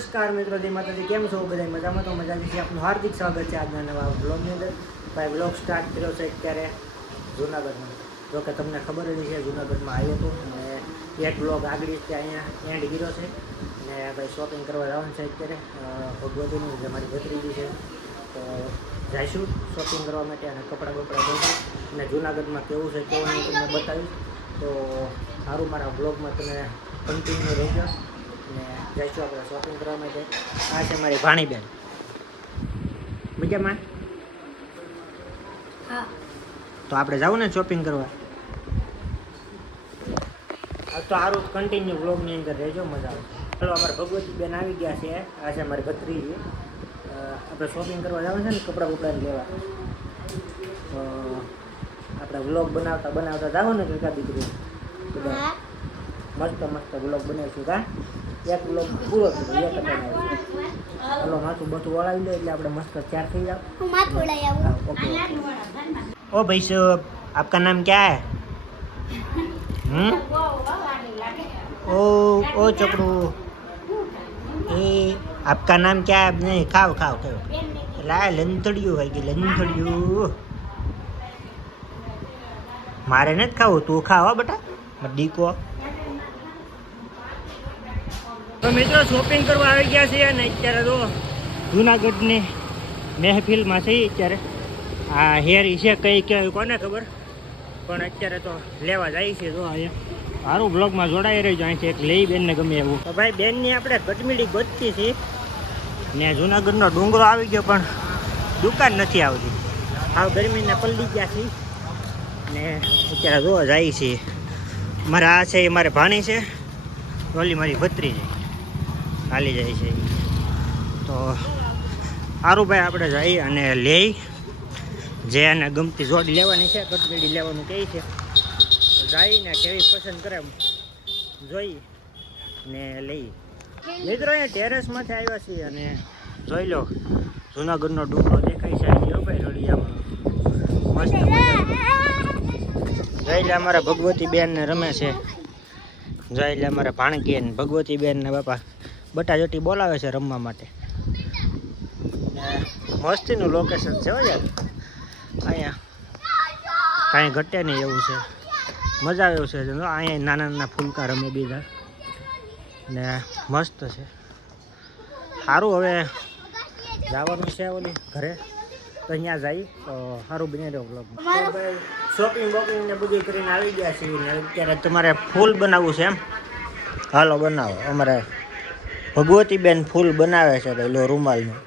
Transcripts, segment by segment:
નમસ્કાર મિત્રો, જય માતાજી. કેમ છો બધા? મજામાં તો મજા છે આપનું હાર્દિક સ્વાગત છે આજના નવા બ્લોગની અંદર. ભાઈ બ્લોગ સ્ટાર્ટ કર્યો છે અત્યારે જુનાગઢમાં. જો કે તમને ખબર જ છે જુનાગઢમાં આવ્યો હતો અને એક બ્લોગ આગળ છે, અહીંયા એન્ડ ગીરો છે. અને ભાઈ શોપિંગ કરવા જવાનું છે અત્યારે. ભગવતીનું જે મારી ભત્રીજી છે, તો જઈશું શોપિંગ કરવા માટે અને કપડાં બપડા લઈશું અને જુનાગઢમાં કેવું છે, કેવું નહીં, તમને બતાવીશ. તો સારું મારા બ્લોગમાં તમે કન્ટિન્યુ રહેજો. જઈશું આપણે શોપિંગ કરવા માટે. આ છે મારી ભાણીબેન. મજામાં? હા. તો આપણે જવું ને શોપિંગ કરવા? આ તો સારું કન્ટિન્યુ બ્લોગની અંદર રહેજો મજા આવે ચલો અમારે ભગવતી બેન આવી ગયા છે. આ છે અમારી ભત્રીજી. આપણે શોપિંગ કરવા જવાનું છે ને કપડાં બપડાને લેવા. તો આપણે વ્લોગ બનાવતા બનાવતા જાઓ ને કાકા દીકરી. મસ્ત મસ્ત વ્લોગ બનાવીશું કા? એક વ્લોગ પૂરો થયો એક હતા હાલો માથું બધું વળાવી લે એટલે આપણે મસ્ત તૈયાર થઈ જાવ હું માથું લઈ આવું हाँ, ओके ओ भाई साहब आपका नाम क्या है हम्म ओ ओ चक्रू ए आपका नाम क्या है नहीं खाओ खाओ खाओ લા લંથડિયું હોય કે લંથડિયું મારે નથી ખાવું તું ખાવા બેટા મારો દીકો તો મિત્રો શોપિંગ કરવા આવી ગયા છીએ અને અત્યારે તો જુનાગઢની મહેફિલમાં છીએ અત્યારે. આ હેરી છે કઈ કહેવાય કોને ખબર? પણ અત્યારે તો લેવા જાય છે જો અહીંયા. સારું બ્લોગમાં જોડાઈ રહેજો, અહીંથી એક લઈ બેનને ગમે એવું. તો ભાઈ, બેનની આપણે ગટમીડી ગોતતી છે ને જુનાગઢનો ડુંગરો આવી ગયો, પણ દુકાન નથી આવતી. આ ગરમીને પલડી ગયા છીએ. ને અત્યારે જોવા જાય છે. મારે આ છે, એ મારે ભાણી છે. ઓલી મારી ભત્રી છે હાલી જાય છે. તો સારું ભાઈ આપણે જઈ અને લઈ. જે એને ગમતી જોડી લેવાની છે કટબીડી લેવાનું કહે છે. જઈને કેવી પસંદ કરે જોઈ ને લઈ. મિત્રો, અહીંયા ટેરેસમાંથી આવ્યા છીએ અને જોઈ લો, જુનાગઢનો ડુંગરો દેખાય છે જો ભાઈ, રળિયામાં. મસ્ત જોઈ અમારા ભગવતી બેન ને રમે છે. જોઈ અમારા ભાણકી ભગવતી બેન ને બાપા. બટાજટી બોલાવે છે રમવા માટે. ને મસ્તીનું લોકેશન છે હો યાર. અહીંયા કાંઈ ઘટે નહીં એવું છે. મજા આવે એવું છે. અહીંયા નાના નાના ફૂલકા રમે બીજા. ને મસ્ત છે. સારું હવે જવાનું છે ઓલી ઘરે. તો અહીંયા જઈ તો સારું બની રહ્યો બ્લોગ શોપિંગ વોપિંગ ને બધું કરીને આવી ગયા છીએ. અત્યારે તમારે ફૂલ બનાવવું છે એમ? હાલો બનાવો. અમારે ભગવતીબેન ફૂલ બનાવે છે પેલો રૂમાલનું.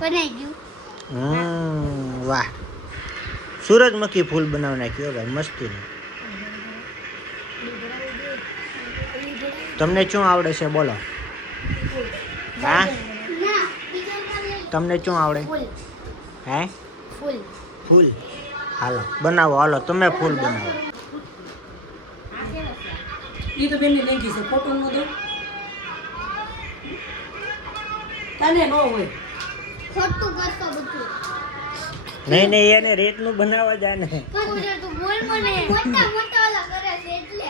બનાવી ગયું. હમ વાહ. સૂરજમુખી ફૂલ બનાવી નાખ્યું ભાઈ મસ્તીનું. તમને શું આવડે છે બોલો. હા? તમને શું આવડે? હે? ફૂલ. ફૂલ હાલો બનાવો હાલો તમે ફૂલ બનાવો. એ તો બેનને લઈ ગઈ છે ફોટો નો દો તને નો હોય. ખોટું કરતો બધું. નહીં નહીં એને રેતનું બનાવવા જાય ને. તું બોલ મને. મોટા મોટા ઓલા કરે છે એટલે.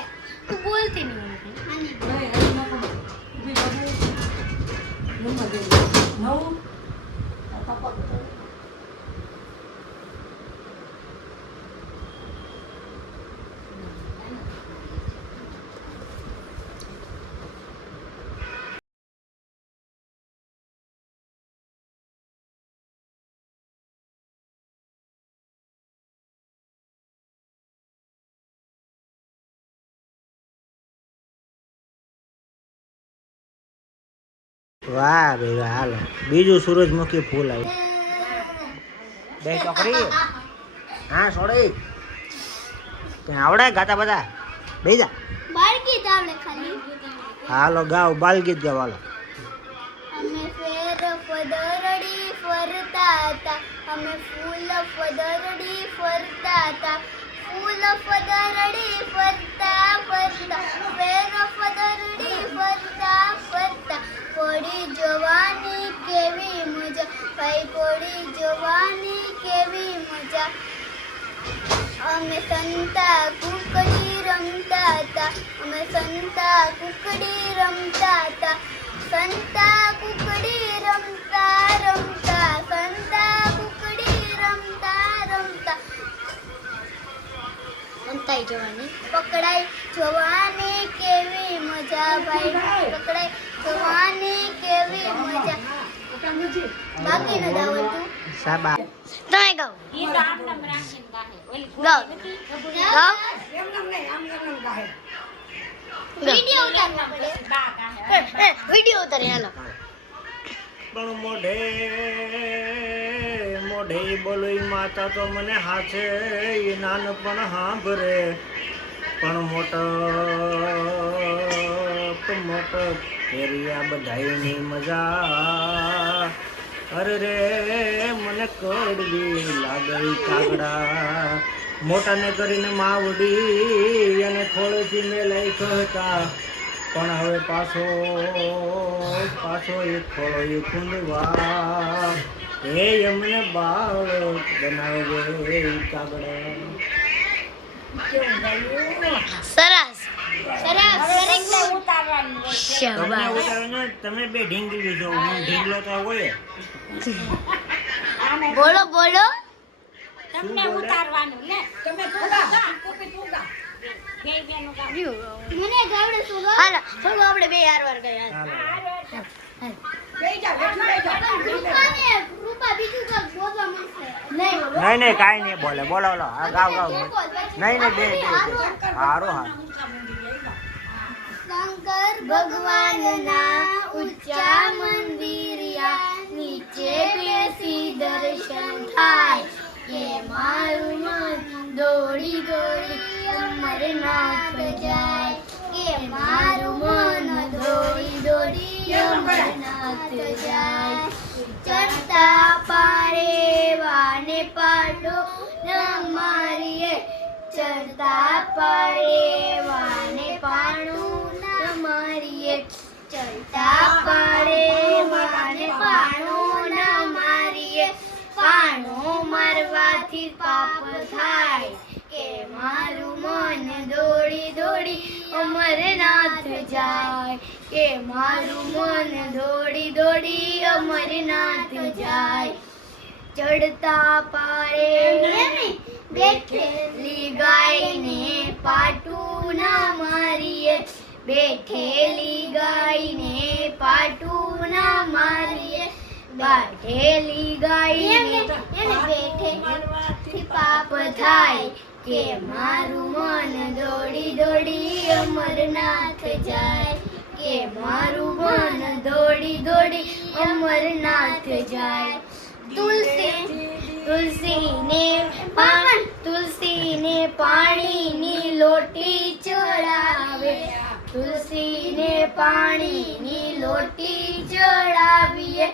તું બોલતી નહીં આની હવે હજી નાખો. ઊભી બનાવી. નંબર દે. નવ. આ તપાસ કરો. વાહ ભાઈ વાહ હાલો. બીજું સૂરજમુખી ફૂલ આવ્યું. બે ચોકડી હા સોડી ત્યાં આવડે ગાતા બધા? બેજા ખાલી. હાલો ગાવ બાલગીત ગાવ હાલો. અમે ફેર ફદરડી ફરતા હતા. અમે ફૂલ ફદરડી ફરતા ફરતા ફરતા. ફેરો ફદરડી ફરતા ફરતા પડી જવાની કેવી મજા? ભાઈ પડી જવાની કેવી મજા? અમે સંતા કુકડી રમતા હતા. અમે સંતા કુકડી રમતા હતા. સંતા કુકડી રમતા રમતા સંતા કુકડી રમતા રમતા. સંતાઈ જવાની. પકડાઈ જવાની મજા ભાઈ પકડાય જવાની કેવી મજા બાકી ન આવડતું સાબા તમે ગાઓ ગાઓ ગાઓ વિડિયો ઉતારવા પડે વિડિયો ઉતારે હાલો પણ મોઢે મોઢે બોલોય માતા તો મને હાથે, ઈ નાનપણ હાંભરે. પણ મોટો મોટો ફેરિયા બધાયની મજા. અરે રે મને કડવી લાગે કાગડા મોટાને કરીને માવડી અને ખોળેથી મેલાઈ કહેતા પણ હવે પાછો પાછો એ ખોળો એ ખૂંદવા એ એમને બાળક બનાવે કાગડા. સરસ. સરસ. તમને ઉતારો ને તમે બે ઢીંગલી લીધો હું ઢીંગલો. તો હોય બોલો બોલો. તમને ઉતારવાનું મને ગાવડે હાલો આપણે બે વાર ગયા. નહીં બોલો. નહીં નહીં કાંઈ નહીં બોલે. બોલો બોલો ગાવ ગાવ. નહીં નહીં બે હારું હારું શંકર ભગવાનના ઊંચા મંદિરિયા નીચે બેસી દર્શન થાય. કે મારું મન દોડી દોડી અમરનાથ જાય. કે મારું મન દોડી દોડી અમરનાથ જાય. ચડતા પારે વાને પાડો ન મારીએ. ચડતા પારે વાને ન મન દોડી દોડી અમરનાથ જાય. જાય. ચડતા પાડે બેઠેલી ગાયને પાટું ના મારીએ. બેઠેલી ગાયને પાટું ના મારીએ. બેઠેલી ગાયને એને બેઠે પાપ થાય કે મારું મન દોડી દોડી અમરનાથ જાય. કે મારું મન દોડી દોડી અમરનાથ જાય. તુલસી તુલસીને પાન તુલસીને પાણીની લોટી ચડાવે. તુલસીને પાણીની લોટી ચડાવીએ.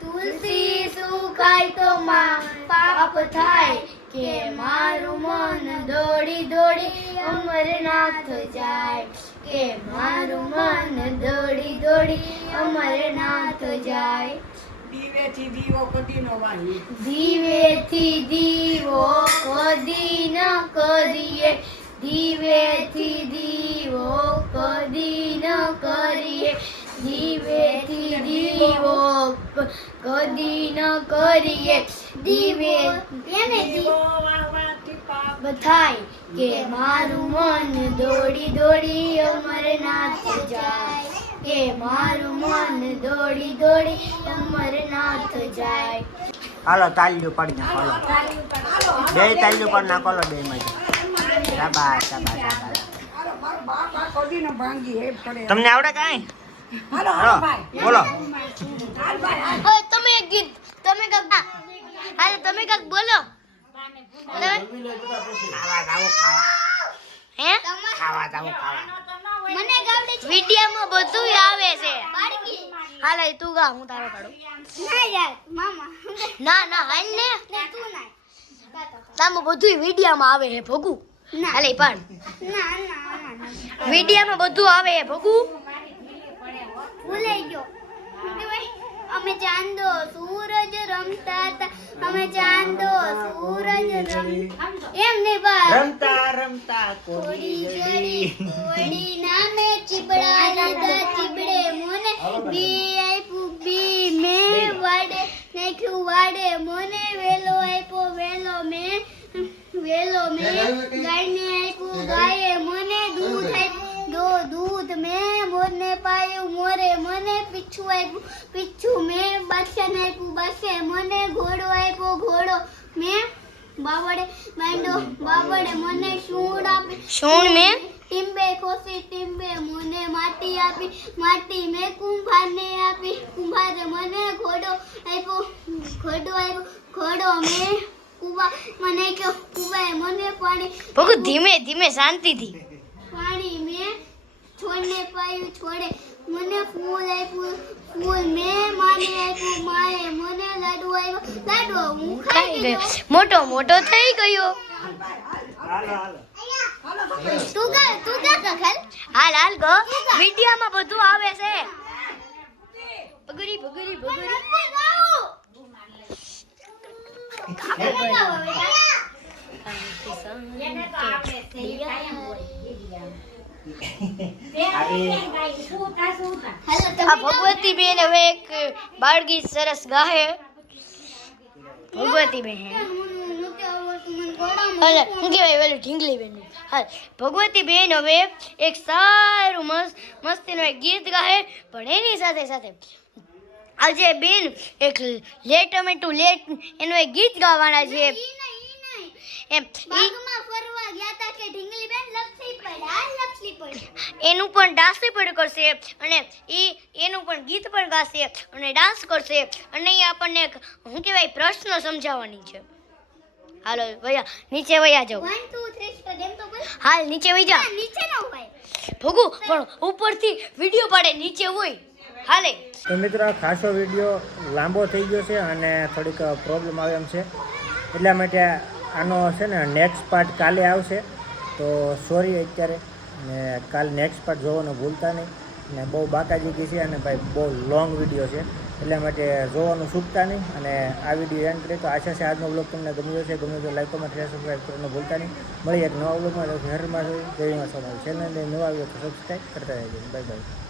તુલસી સુકાય તો માં પાપ થાય કે મારું મન દોડી દોડી અમરનાથ જાય. કે મારું મન દોડી દોડી અમરનાથ જાય. દીવેથી દીવો કદી નો વાહી. દીવેથી દીવો કદી ન કરીએ. દીવેથી કદી ન કરીએ. દીવે એને દીવો વાહવાથી પાપ થાય કે મારું મન દોડી દોડી અમરનાથ જાય. કે મારું મન દોડી દોડી અમરનાથ જાય. હાલો તાલ્યું પડી નાખો હાલો. બે તાલ્યું પડી નાખો હાલો બે મજા સાબા સાબા શાબા હાલો મારો બાપ આ કદી નો ભાંગી હે પડે તમને આવડે કાંઈ? હાલો હાલો ભાઈ. બોલો. હાલ ભાઈ હવે તમે એક ગીત તમે કાક હાલે તમે કાક બોલો. ખાવા જાવ ખાવા હે? ખાવા જાવ ખાવા મને ગાવડે છે. વિડિયામાં બધું આવે છે. હાલે તું ગા હું તારો પાડું. ના યાર મામા. ના ના હાલ ને. તું ના. તામાં બધું વિડિયામાં આવે છે ભગુ. હાલે પણ વિડિયામાં બધું આવે ભગુ. ભૂલાઈ ગયો. અમે ચાંદો સૂરજ રમતા હતા. અમે ચાંદો સૂરજ એમ નહીં બા રમતા રમતા કોડી જડી. કોળી નામે ચીબડા લીધા ચીબડે મને. બી આપ્યું બી મે વાડે. નાખ્યું વાડે મને. વેલો આપ્યો વેલો મેં. વેલો મેં. ગાયને આપ્યું ગાયે? મને. દૂધ આપ્યું દો દૂધ મેં મોરને પાયું મોરે મને પીછું આપ્યું પીછું મેં બાદશાહને આપ્યું બાદશાહે મને ઘોડો આપ્યો ઘોડો મેં બાવડે બાંડો બાવડે મને શૂળ આપી શું મેં ટીમ્બે ખોસી ટીમ્બે મને માટી આપી માટી મેં કુંભારને આપી કુંભારે મને ઘોડો આપ્યો ઘોડો આપ્યો ઘોડો મેં કુબા મને કહ્યો કુબાએ મને પાણી ભગુ ધીમે ધીમે શાંતિથી પાણી મેં છોડને પાયું છોડે. મને ફૂલ આપ્યું ફૂલ મેં માને આપ્યું માએ મને લાડુ આવ્યો લાડુ હું ખાઈ ગયો. મોટો મોટો થઈ ગયો. હાલો હાલો તું કા તું કા કખલ હાલ હાલ ગો. વિડીયામાં બધું આવે છે. ભગરી ભગરી ભગુરી. આ ભગવતી બેન હવે એક બાળગીત સરસ ગાહે. ભગવતી બેન. હાલ શું કહેવાય પેલું ઢીંગલી બેન? હાલ ભગવતી બેન હવે એક સારું મસ્ત મસ્તીનું એક ગીત ગાહે પણ એની સાથે સાથે આજે બેન એક લેટ અમે ટુ લેટ એનું એક ગીત ગાવાના છે. એમ ઈ બાગમાં ફરવા ગયા તા કે ઢીંગલી બેન એનું પણ ડાન્સ પણ કરશે અને એ એનું પણ ગીત પણ ગાશે અને ડાન્સ કરશે. અને એ આપણને એક શું કહેવાય પ્રશ્ન સમજાવવાની છે. હાલો ભૈયા નીચે વયા જાઓ. હાલ નીચે વહી જા. ના, નીચે ન હોય. ભગુ પણ ઉપરથી વીડિયો પાડે નીચે હોય. હાલે. તો મિત્રો ખાસો વીડિયો લાંબો થઈ ગયો છે અને થોડીક પ્રોબ્લેમ આવે એમ છે. એટલા માટે આનો છે ને નેક્સ્ટ પાર્ટ કાલે આવશે. તો સોરી અત્યારે. ને કાલ નેક્સ્ટ પાર્ટ જોવાનું ભૂલતા નહીં. ને બહુ બાકાજી છે અને ભાઈ બહુ લોંગ વીડિયો છે. એટલા માટે જોવાનું ચૂકતા નહીં અને આ વીડિયો એન્ડ કરીએ તો આશા છે આજનો બ્લોગ તમને ગમ્યો છે ગમ્યો તો લાઈક કમેન્ટ શેર સબસ્ક્રાઈબ કરવાનું ભૂલતા નહીં. મળી એક નવા બ્લોગમાં ઘરમાં જય માં સમાજ ચેનલને નવા આવ્યો તો સબસ્ક્રાઈબ કરતા રહેજો. Bye bye